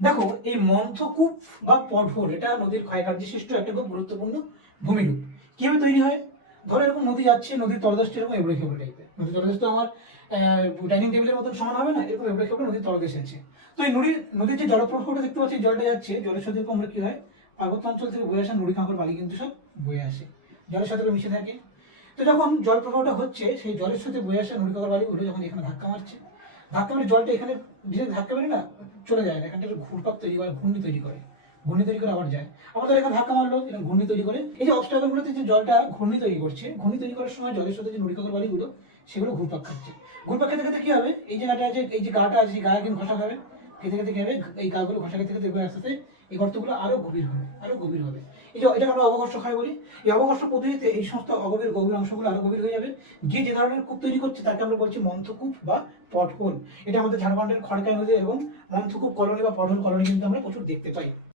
দেখো, এই মন্থকূপ বা পটহোল এটা নদীর ক্ষয়কার্যসৃষ্ট একটা খুব গুরুত্বপূর্ণ ভূমিরূপ। কিভাবে তৈরি হয়? ধরো এরকম নদী যাচ্ছে, নদীর তলদেশটা এরকম এবড়ে খেবড়ে টাইপের। নদীর তলদেশ তো আমার ডাইনিং টেবিলের মতন সমান হবে না, এরকম এবড়ে খেবড়ে নদীর তলদেশ আছে। তো এই নদীর যে জলপ্রবাহটা দেখতে পাচ্ছি, জলটা যাচ্ছে, জলের সাথে এরকম আমরা কি হয়, পার্বত্য অঞ্চল থেকে বয়ে আসা নুড়ি কাঁকর বালি কিন্তু সব বয়ে আসে, জলের সাথে মিশে থাকে। তো যখন জল প্রবাহটা হচ্ছে, সেই জলের সাথে বয়ে আসা নুড়ি কাঁকর বালিগুলো যখন এখানে ধাক্কা মারছে, ধাক্কা মেরে জলটা এখানে ধীরে ধাক্কা মেরে না চলে যায় না, এখানটা একটা ঘুরপাক তৈরি করে, ঘূর্ণি তৈরি করে, ঘূর্ণি তৈরি করে আবার যায়। আমাদের এখানে ধাক্কা মারলো, এটা ঘূর্ণি তৈরি করে। এই যে অবস্টাকল গুলোতে যে জলটা ঘূর্ণি তৈরি করছে, ঘূর্ণি তৈরি করার সময় জলের সাথে যে নুড়ি কাঁকর বালিগুলো, সেগুলো ঘুরপাক খাচ্ছে। ঘুরপাক খেতে খেতে কি হবে, এই জায়গাটা আছে, এই যে গাটা আছে, গায়ে কিন্তু ঘষা খাবে, খেতে খেতে কি হবে, এই গাগুলো ঘষা খেতে খেতে এবার আস্তে আস্তে এই গর্তগুলো আরো গভীর হবে, আরো গভীর হবে। এই যে এটাকে আমরা অবকর্ষ ক্ষয় বলি। এই অবকর্ষ পদ্ধতিতে এই সমস্ত অগভীর গভীর অংশগুলো আরো গভীর হয়ে যাবে, গিয়ে যে ধরনের কূপ তৈরি করছে তাকে আমরা বলছি মন্থকূপ বা পটহোল। এটা আমাদের ঝাড়খণ্ডের খড়কাই নদী এবং মন্থকূপ কলোনি বা পটহোল কলোনি কিন্তু আমরা প্রচুর দেখতে পাই।